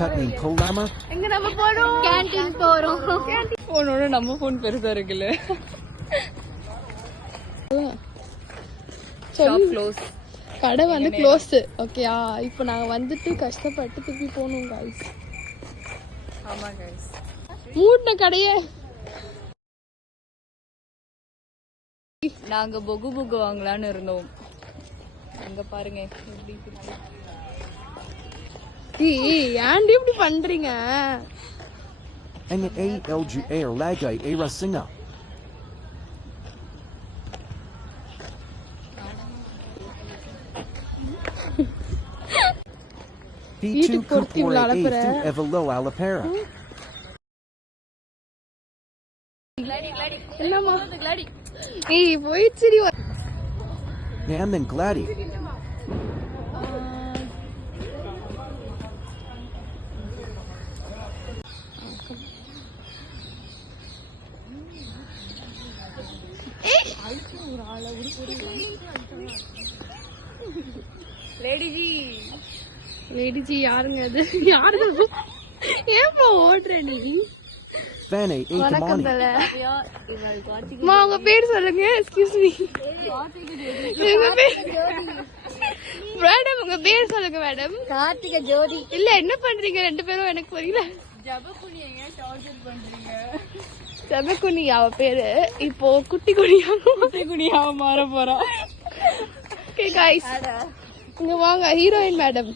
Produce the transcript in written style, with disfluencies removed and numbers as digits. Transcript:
எங்க நம்ம போறோம்? கேண்டீன் போறோம். போனோட நம்ம போன் பெருசா இருக்குல்ல. க்ளோஸ். கடை வந்து க்ளோஸ். ஓகேயா? இப்போ நாங்க வந்துட்டு கஷ்டப்பட்டு திருப்பி போகணும் गाइस. ஆமா गाइस. மூடின கடையே. நாங்க பொகு பொகு வாங்கலாம்னு இருந்தோம். அங்க பாருங்க எப்படி இருக்கு. ஏன்டி இப்படி பண்றீங்க? வீட்டுக்கு பொறுத்து இவ்வளவு அலப்பற. என்னம்மா? ஏய் போயிடுச்சுடி. லேடிஜி யாருங்க அது? யாருங்க? ஏப்பா ஓடுற நீ? வணக்கம் தல. உங்க பேர் சொல்லுங்க. Excuse me. மேடம் உங்க பேர் சொல்லுங்க மேடம். கார்த்திகா ஜோதி. இல்ல என்ன பண்றீங்க ரெண்டு பேரும் எனக்கு புரியல. ஜபகுனியங்க டார்ச்சர் பண்றீங்க. ஜபகுனி அவ பேரு. இப்போ குட்டி குனியாவ மாற போறா. Okay guys. இங்க வாங்க ஹீரோயின் மேடம்.